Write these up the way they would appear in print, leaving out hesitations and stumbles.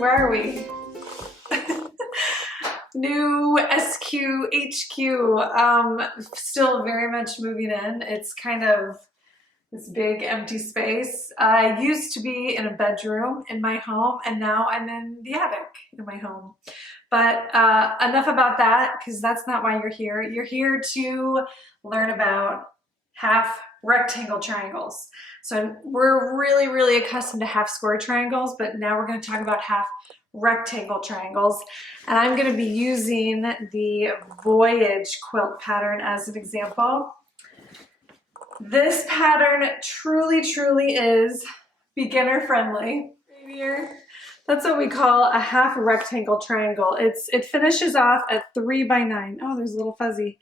where are we? New SQ, HQ, still very much moving in. It's kind of this big empty space. I used to be in a bedroom in my home, and now I'm in the attic in my home. But enough about that, because that's not why you're here. You're here to learn about half rectangle triangles. So we're really accustomed to half square triangles, but now we're going to talk about half rectangle triangles. And I'm going to be using the Voyage quilt pattern as an example. This pattern truly is beginner friendly. Right here. That's what we call a half rectangle triangle. It finishes off at 3 by 9. Oh, there's a little fuzzy.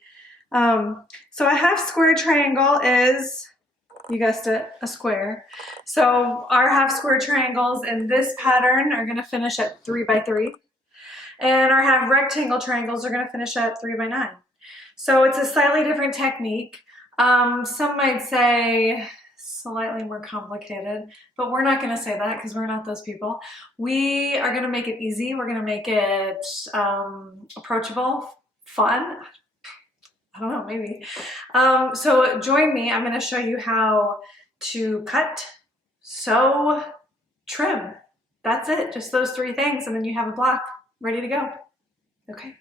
So a half square triangle is, you guessed it, a square. So our half square triangles in this pattern are going to finish at 3 by 3. And our half rectangle triangles are going to finish at 3 by 9. So it's a slightly different technique. Some might say slightly more complicated, but we're not going to say that because we're not those people. We are going to make it easy. We're going to make it approachable, fun. I don't know, maybe. So join me. I'm going to show you how to cut, sew, trim. That's it. Just those 3 things, and then you have a block ready to go. Okay.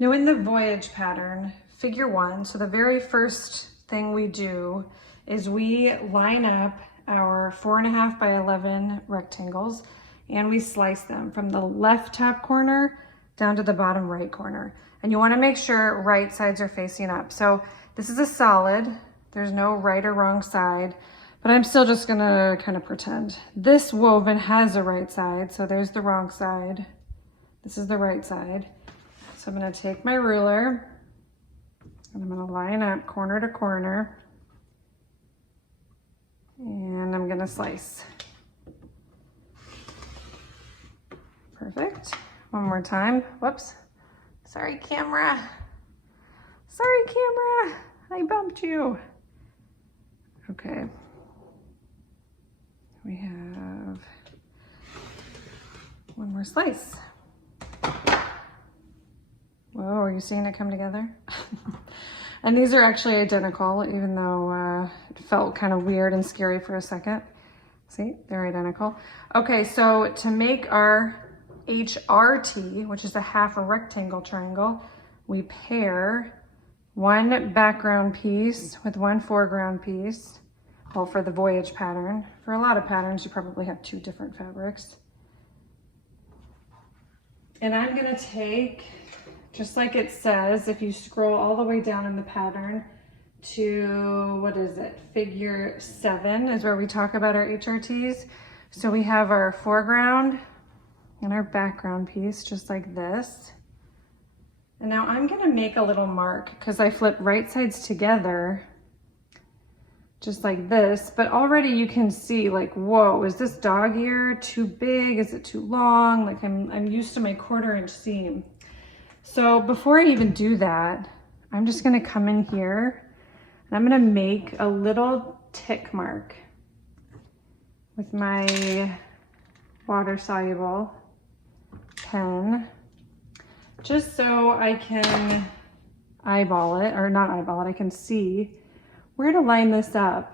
Now in the Voyage pattern, figure 1, so the very first thing we do is we line up our 4.5 by 11 rectangles and we slice them from the left top corner down to the bottom right corner. And you want to make sure right sides are facing up. So this is a solid, there's no right or wrong side, but I'm still just gonna kind of pretend. This woven has a right side, so there's the wrong side. This is the right side. So I'm going to take my ruler and I'm going to line up corner to corner and I'm going to slice. Perfect. One more time. Whoops. Sorry, camera. Sorry, camera. I bumped you. Okay. We have one more slice. Whoa, are you seeing it come together? And these are actually identical, even though it felt kind of weird and scary for a second. See, they're identical. Okay, so to make our HRT, which is a half a rectangle triangle, we pair one background piece with one foreground piece. Well, for the Voyage pattern. For a lot of patterns, you probably have 2 different fabrics. And I'm gonna take, just like it says, if you scroll all the way down in the pattern to, what is it, figure 7 is where we talk about our HRTs. So we have our foreground and our background piece, just like this. And now I'm gonna make a little mark because I flip right sides together, just like this, but already you can see like, whoa, is this dog ear too big? Is it too long? Like I'm used to my 1/4 inch seam. So before I even do that, I'm just gonna come in here and I'm gonna make a little tick mark with my water-soluble pen, just so I can eyeball it, or not eyeball it, I can see where to line this up.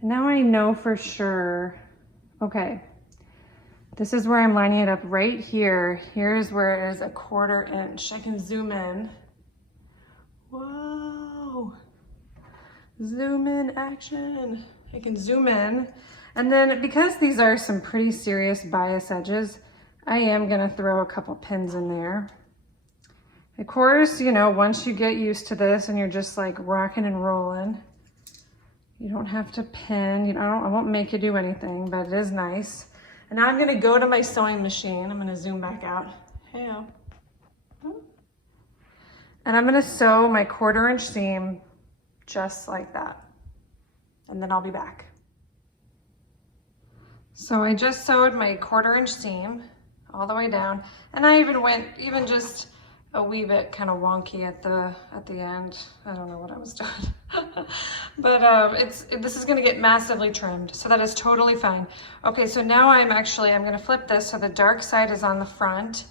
And now I know for sure, okay, this is where I'm lining it up right here. Here's where it is a 1/4 inch. I can zoom in. Whoa, zoom in action. I can zoom in. And then because these are some pretty serious bias edges, I am gonna throw a couple pins in there. Of course, you know, once you get used to this and you're just like rocking and rolling, you don't have to pin, you know, I won't make you do anything, but it is nice. And now I'm gonna go to my sewing machine. I'm gonna zoom back out. Hey-o. And I'm gonna sew my 1/4 inch seam just like that. And then I'll be back. So I just sewed my 1/4 inch seam all the way down. And I even went just a wee bit kind of wonky at the end. I don't know what I was doing. But this is gonna get massively trimmed, so that is totally fine. Okay, so now I'm gonna flip this so the dark side is on the front.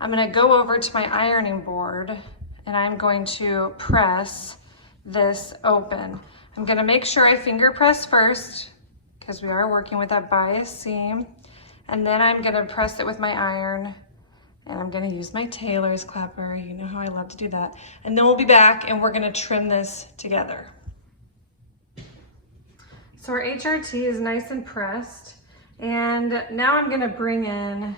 I'm gonna go over to my ironing board and I'm going to press this open. I'm gonna make sure I finger press first because we are working with that bias seam. And then I'm gonna press it with my iron, and I'm gonna use my tailor's clapper. You know how I love to do that. And then we'll be back and we're gonna trim this together. So our HRT is nice and pressed. And now I'm gonna bring in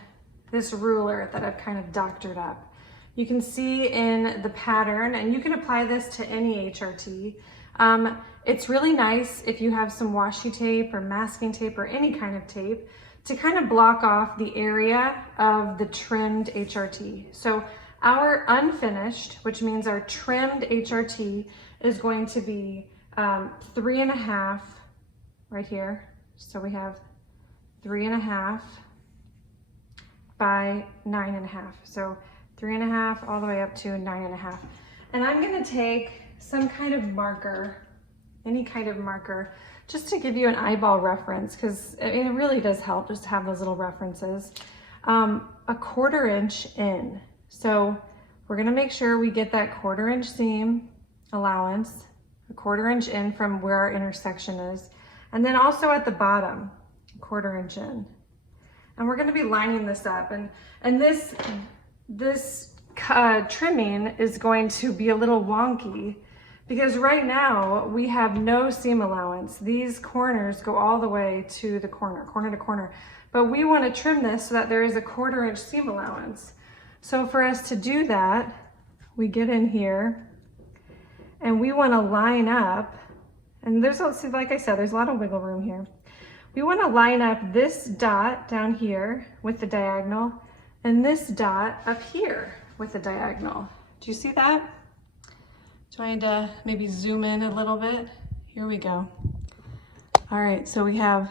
this ruler that I've kind of doctored up. You can see in the pattern, and you can apply this to any HRT. It's really nice if you have some washi tape or masking tape or any kind of tape to kind of block off the area of the trimmed HRT. So our unfinished, which means our trimmed HRT, is going to be 3.5 right here. So we have 3.5 by 9.5. So 3.5 all the way up to 9.5. And I'm gonna take some kind of marker, any kind of marker, just to give you an eyeball reference, because I mean, it really does help just to have those little references. 1/4 inch in. So we're gonna make sure we get that 1/4 inch seam allowance, 1/4 inch in from where our intersection is. And then also at the bottom, 1/4 inch in. And we're gonna be lining this up. And this trimming is going to be a little wonky because right now we have no seam allowance. These corners go all the way to the corner to corner. But we want to trim this so that there is a 1/4 inch seam allowance. So for us to do that, we get in here and we want to line up, and like I said, there's a lot of wiggle room here. We want to line up this dot down here with the diagonal and this dot up here with the diagonal. Do you see that? Do I need to maybe zoom in a little bit? Here we go. All right, so we have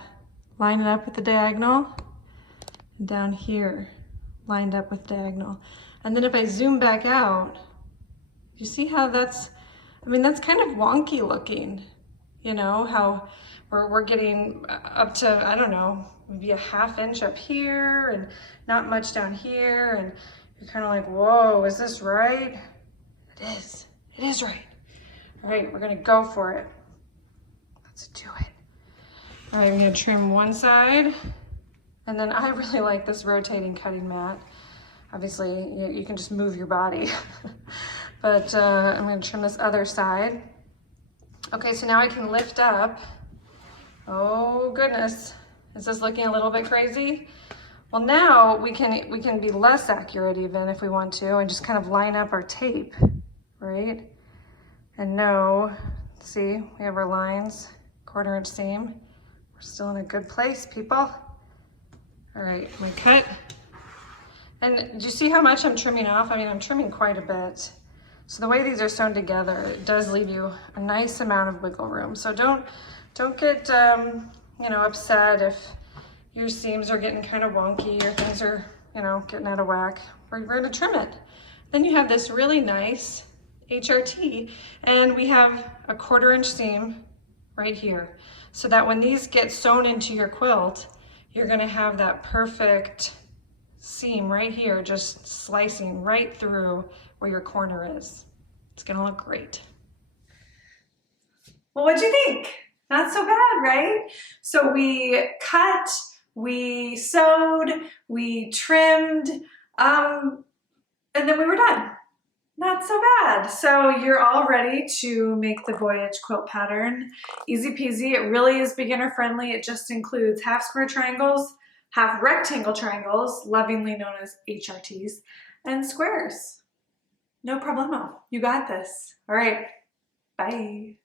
lined it up with the diagonal, and down here, lined up with diagonal. And then if I zoom back out, you see how that's kind of wonky looking, you know, how we're getting up to, I don't know, maybe 1/2 inch up here and not much down here. And you're kind of like, whoa, is this right? It is right. All right, we're gonna go for it. Let's do it. All right, I'm gonna trim one side. And then I really like this rotating cutting mat. Obviously, you can just move your body. But I'm gonna trim this other side. Okay, so now I can lift up. Oh goodness, is this looking a little bit crazy? Well, now we can be less accurate even if we want to, and just kind of line up our tape, right? And know, see, we have our lines, 1/4 inch seam. We're still in a good place, people. All right, I'm gonna cut. And do you see how much I'm trimming off? I mean, I'm trimming quite a bit. So the way these are sewn together, it does leave you a nice amount of wiggle room. So don't get upset if your seams are getting kind of wonky or things are, getting out of whack. We're gonna trim it. Then you have this really nice HRT, and we have a 1/4 inch seam right here, so that when these get sewn into your quilt, you're gonna have that perfect seam right here, just slicing right through where your corner is. It's gonna look great. Well, what'd you think? Not so bad, right? So we cut, we sewed, we trimmed, and then we were done. Not so bad. So you're all ready to make the Voyage quilt pattern. Easy peasy. It really is beginner friendly. It just includes half square triangles, half rectangle triangles, lovingly known as HRTs, and squares. No problemo. You got this. All right. Bye.